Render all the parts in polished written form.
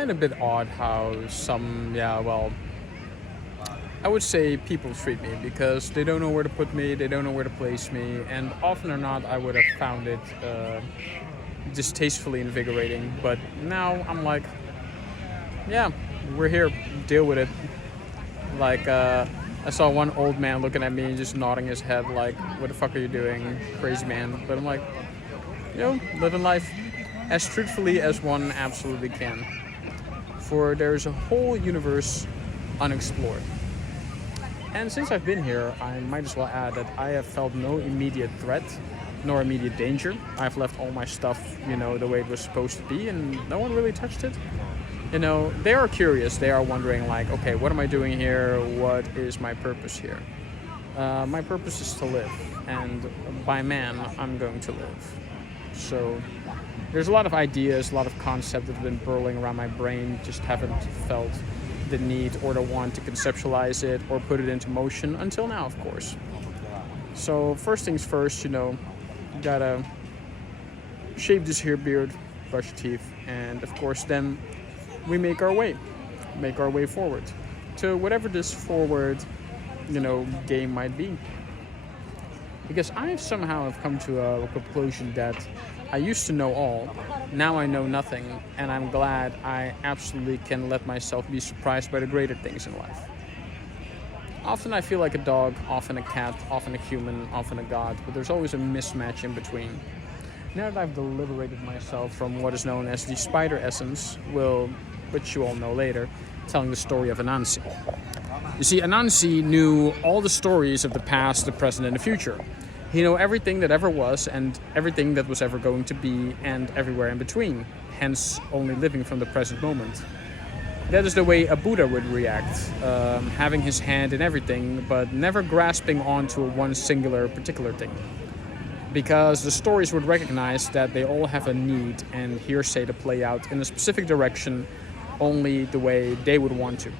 And a bit odd how some, I would say people treat me because they don't know where to put me, they don't know where to place me, and often or not I would have found it distastefully invigorating. But now I'm like, yeah, we're here, deal with it. Like, I saw one old man looking at me and just nodding his head like, what the fuck are you doing, crazy man? But I'm like, living life as truthfully as one absolutely can. For there's a whole universe unexplored. And since I've been here, I might as well add that I have felt no immediate threat nor immediate danger. I've left all my stuff, the way it was supposed to be, and no one really touched it. They are curious. They are wondering, like, okay, what am I doing here? What is my purpose here? My purpose is to live, and by man, I'm going to live. So there's a lot of ideas, a lot of concepts that have been burling around my brain, just haven't felt the need or the want to conceptualize it or put it into motion until now, of course. So first things first, you gotta shave this here beard, brush your teeth, and of course then we make our way forward to whatever this forward, game might be. Because I somehow have come to a conclusion that I used to know all, now I know nothing, and I'm glad I absolutely can let myself be surprised by the greater things in life. Often I feel like a dog, often a cat, often a human, often a god, but there's always a mismatch in between. Now that I've liberated myself from what is known as the spider essence, which you all know later, telling the story of Anansi. You see, Anansi knew all the stories of the past, the present, and the future. He knew everything that ever was and everything that was ever going to be and everywhere in between, hence only living from the present moment. That is the way a Buddha would react, having his hand in everything, but never grasping onto one singular particular thing. Because the stories would recognize that they all have a need and hearsay to play out in a specific direction only the way they would want to.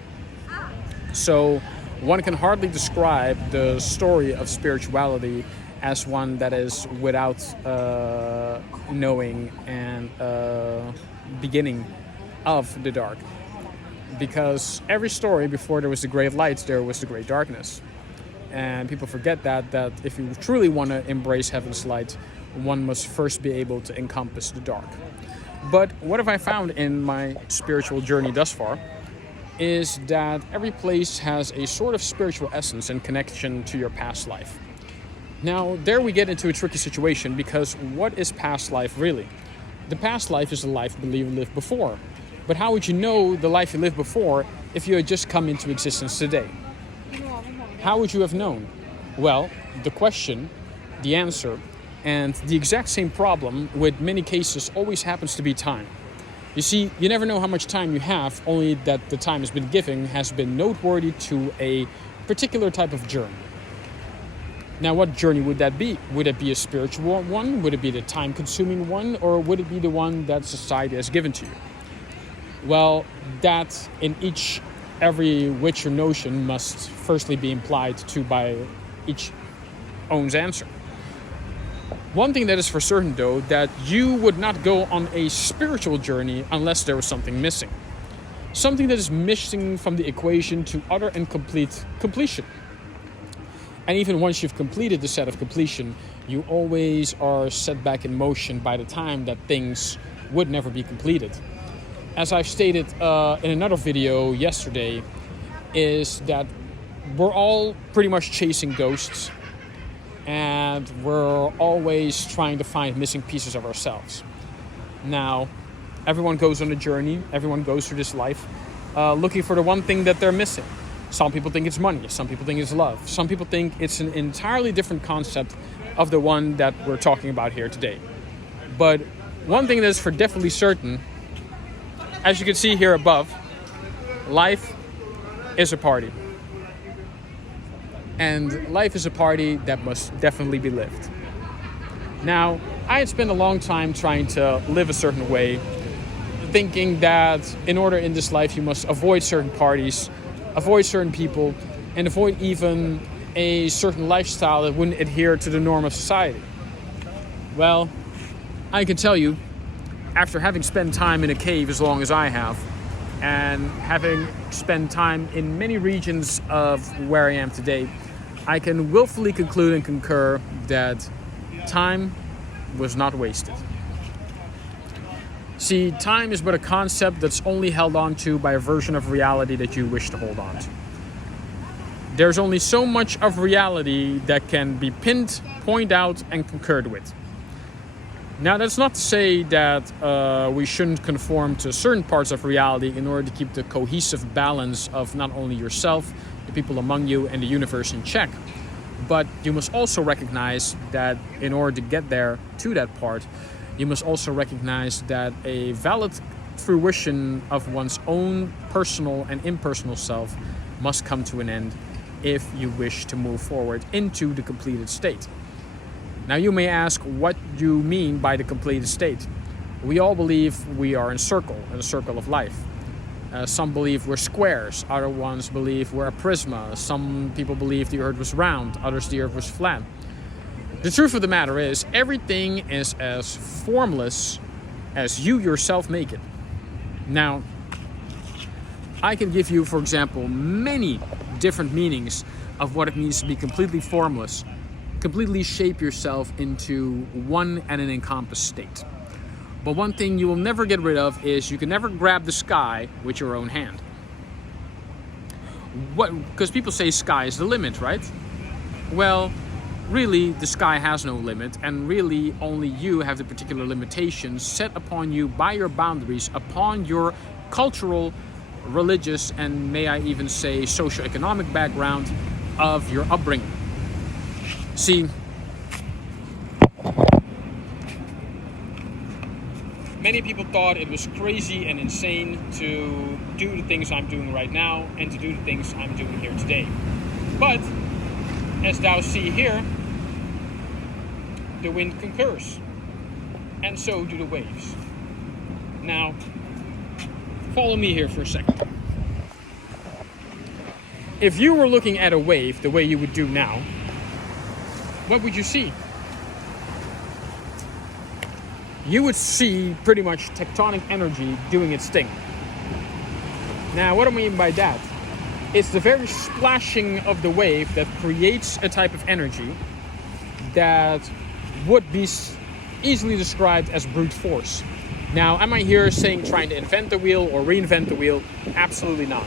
So one can hardly describe the story of spirituality as one that is without knowing and beginning of the dark. Because every story, before there was the great light, there was the great darkness. And people forget that if you truly want to embrace heaven's light, one must first be able to encompass the dark. But what have I found in my spiritual journey thus far is that every place has a sort of spiritual essence and connection to your past life. Now, there we get into a tricky situation, because what is past life really? The past life is the life you lived before. But how would you know the life you lived before if you had just come into existence today? How would you have known? Well, the question, the answer, and the exact same problem with many cases always happens to be time. You see, you never know how much time you have, only that the time has been noteworthy to a particular type of journey. Now, what journey would that be? Would it be a spiritual one? Would it be the time-consuming one? Or would it be the one that society has given to you? Well, that in every which your notion must firstly be implied to by each own's answer. One thing that is for certain, though, that you would not go on a spiritual journey unless there was something missing. Something that is missing from the equation to utter and complete completion. And even once you've completed the set of completion, you always are set back in motion by the time that things would never be completed. As I've stated in another video yesterday, is that we're all pretty much chasing ghosts, and we're always trying to find missing pieces of ourselves. Now, everyone goes on a journey, everyone goes through this life looking for the one thing that they're missing. Some people think it's money, some people think it's love, some people think it's an entirely different concept of the one that we're talking about here today. But one thing that is for definitely certain, as you can see here above, life is a party. And life is a party that must definitely be lived. Now, I had spent a long time trying to live a certain way, thinking that in order in this life you must avoid certain parties, avoid certain people, and avoid even a certain lifestyle that wouldn't adhere to the norm of society. Well, I can tell you, after having spent time in a cave as long as I have, And having spent time in many regions of where I am today, I can willfully conclude and concur that time was not wasted. See, time is but a concept that's only held on to by a version of reality that you wish to hold on to. There's only so much of reality that can be pinned, pointed out, and concurred with. Now, that's not to say that we shouldn't conform to certain parts of reality in order to keep the cohesive balance of not only yourself, the people among you, and the universe in check. But you must also recognize that in order to get there to that part, you must also recognize that a valid fruition of one's own personal and impersonal self must come to an end if you wish to move forward into the completed state. Now you may ask what you mean by the completed state. We all believe we are in a circle of life. Some believe we're squares, other ones believe we're a prisma, some people believe the earth was round, others the earth was flat. The truth of the matter is, everything is as formless as you yourself make it. Now, I can give you, for example, many different meanings of what it means to be completely formless, completely shape yourself into one and an encompassed state. But one thing you will never get rid of is you can never grab the sky with your own hand. Because people say sky is the limit, right? Well, really, the sky has no limit, and really only you have the particular limitations set upon you by your boundaries, upon your cultural, religious, and may I even say socioeconomic background of your upbringing. See, many people thought it was crazy and insane to do the things I'm doing right now and to do the things I'm doing here today. But, as thou see here, the wind concurs, and so do the waves. Now, follow me here for a second. If you were looking at a wave the way you would do now, what would you see? You would see pretty much tectonic energy doing its thing. Now, what do I mean by that? It's the very splashing of the wave that creates a type of energy that would be easily described as brute force. Now, am I here saying trying to invent the wheel or reinvent the wheel? Absolutely not.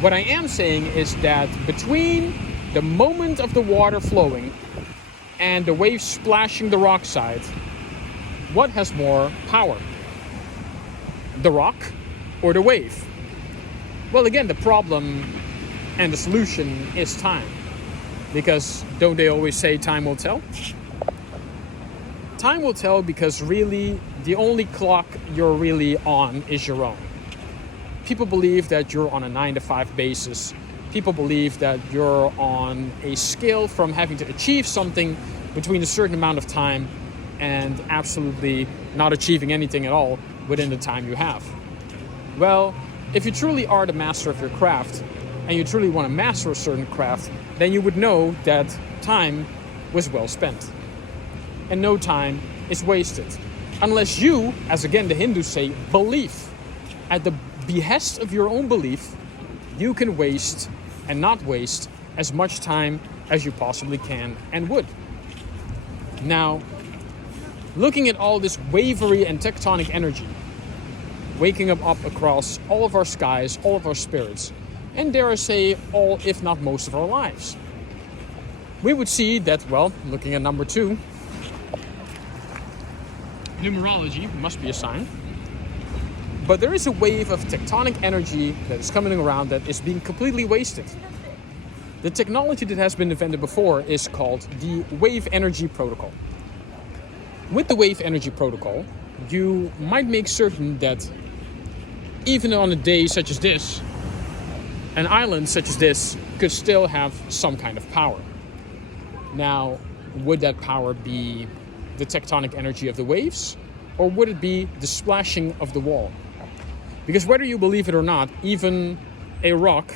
What I am saying is that between the moment of the water flowing and the wave splashing the rock side, what has more power? The rock or the wave? Well, again, the problem and the solution is time. Because don't they always say time will tell? Time will tell because really the only clock you're really on is your own. People believe that you're on a 9-to-5 basis. People believe that you're on a scale from having to achieve something between a certain amount of time and absolutely not achieving anything at all within the time you have. Well, if you truly are the master of your craft and you truly want to master a certain craft, then you would know that time was well spent. And no time is wasted. Unless you, as again the Hindus say, believe. At the behest of your own belief, you can waste and not waste as much time as you possibly can and would. Now, looking at all this wavery and tectonic energy, waking up across all of our skies, all of our spirits, and dare I say, all, if not most of our lives, we would see that, well, looking at number 2, numerology must be a sign. But there is a wave of tectonic energy that is coming around that is being completely wasted. The technology that has been invented before is called the wave energy protocol. With the wave energy protocol, you might make certain that even on a day such as this, an island such as this could still have some kind of power. Now, would that power be the tectonic energy of the waves, or would it be the splashing of the wall? Because whether you believe it or not, even a rock,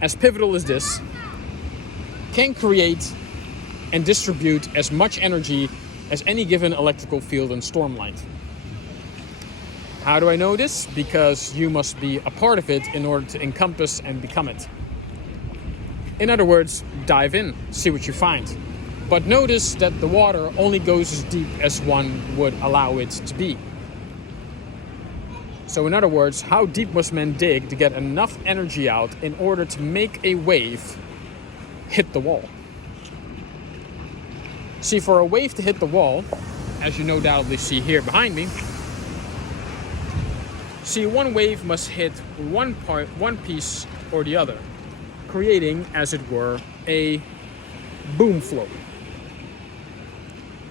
as pivotal as this, can create and distribute as much energy as any given electrical field and storm light. How do I know this? Because you must be a part of it in order to encompass and become it. In other words, dive in, see what you find. But notice that the water only goes as deep as one would allow it to be. So in other words, how deep must men dig to get enough energy out in order to make a wave hit the wall? See, for a wave to hit the wall, as you no doubtly see here behind me, see, one wave must hit one piece or the other, creating, as it were, a boom flow.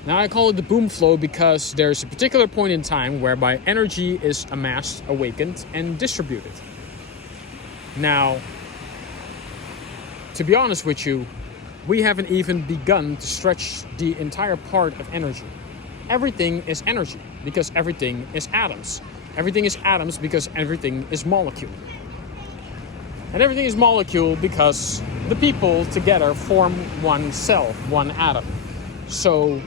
Now I call it the boom flow because there's a particular point in time whereby energy is amassed, awakened, and distributed. Now, to be honest with you, we haven't even begun to stretch the entire part of energy. Everything is energy because everything is atoms. Everything is atoms because everything is molecule. And everything is molecule because the people together form one cell, one atom. So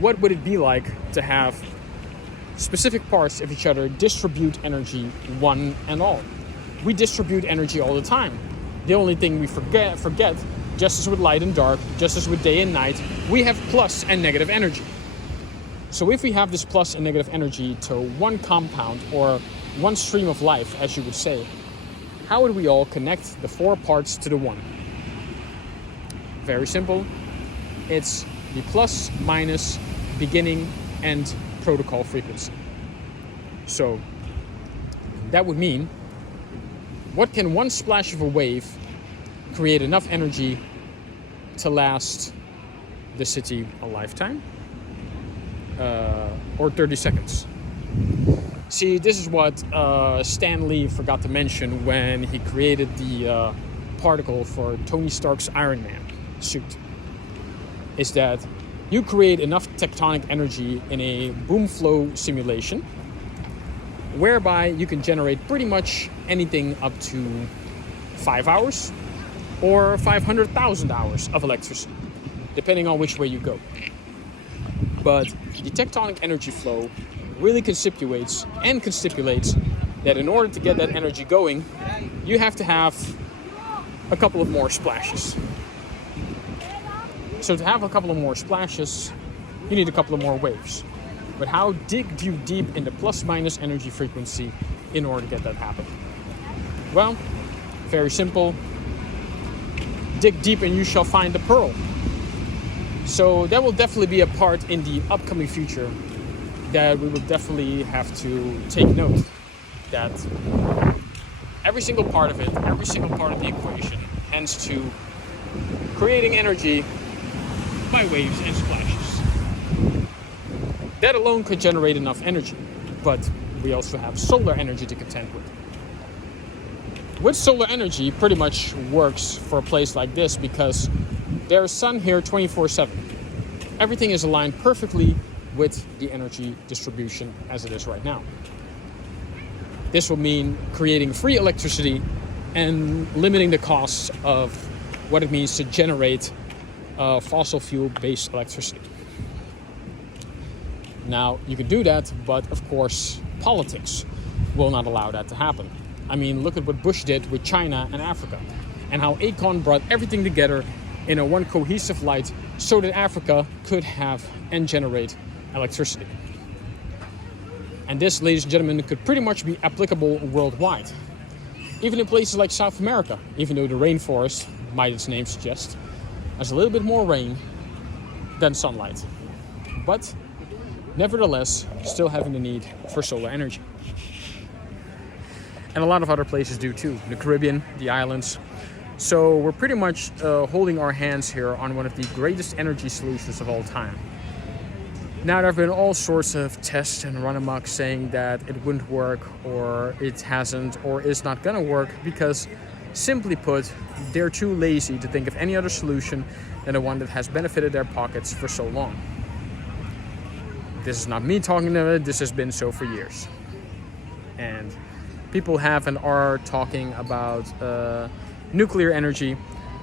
what would it be like to have specific parts of each other distribute energy, one and all? We distribute energy all the time. The only thing we forget, just as with light and dark, just as with day and night, we have plus and negative energy. So if we have this plus and negative energy to one compound or one stream of life, as you would say, how would we all connect the four parts to the one? Very simple. It's the plus, minus, beginning, end protocol frequency. So that would mean, what can one splash of a wave create enough energy to last the city a lifetime? Or 30 seconds. See, this is what Stan Lee forgot to mention when he created the particle for Tony Stark's Iron Man suit. Is that you create enough tectonic energy in a boom flow simulation whereby you can generate pretty much anything up to 5 hours or 500,000 hours of electricity, depending on which way you go. But the tectonic energy flow really constipulates that in order to get that energy going, you have to have a couple of more splashes. So to have a couple of more splashes, you need a couple of more waves. But how dig you deep in the plus-minus energy frequency in order to get that happen? Well, very simple. Dig deep and you shall find the pearl. So that will definitely be a part in the upcoming future that we will definitely have to take note that every single part of it, every single part of the equation tends to creating energy by waves and splashes. That alone could generate enough energy, but we also have solar energy to contend with. With solar energy, pretty much works for a place like this because there's sun here 24/7. Everything is aligned perfectly with the energy distribution as it is right now. This will mean creating free electricity and limiting the costs of what it means to generate fossil fuel-based electricity. Now, you can do that, but of course, politics will not allow that to happen. I mean, look at what Bush did with China and Africa, and how Akon brought everything together in a one cohesive light so that Africa could have and generate electricity. And this, ladies and gentlemen, could pretty much be applicable worldwide. Even in places like South America, even though the rainforest, might its name suggest, has a little bit more rain than sunlight. But nevertheless, still having the need for solar energy. And a lot of other places do too, the Caribbean, the islands. So we're pretty much holding our hands here on one of the greatest energy solutions of all time. Now, there have been all sorts of tests and run amok saying that it wouldn't work, or it hasn't, or is not gonna work, because simply put, they're too lazy to think of any other solution than the one that has benefited their pockets for so long. This is not me talking about it, this has been so for years. And people have and are talking about nuclear energy.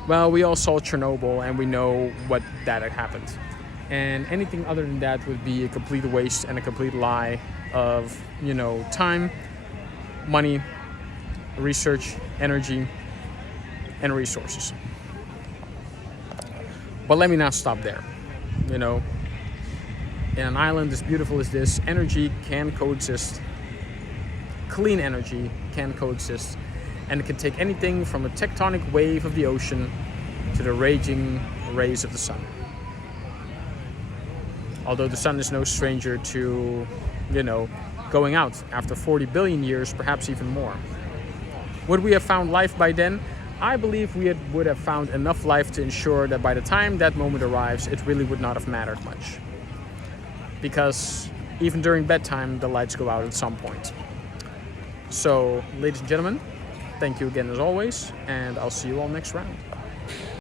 Well, we all saw Chernobyl and we know what that had happened. And anything other than that would be a complete waste and a complete lie of, time, money, research, energy, and resources. But let me not stop there. In an island as beautiful as this, energy can coexist. Clean energy can coexist. And it can take anything from a tectonic wave of the ocean to the raging rays of the sun. Although the sun is no stranger to, going out after 40 billion years, perhaps even more. Would we have found life by then? I believe we would have found enough life to ensure that by the time that moment arrives, it really would not have mattered much. Because even during bedtime, the lights go out at some point. So, ladies and gentlemen, thank you again as always, and I'll see you all next round.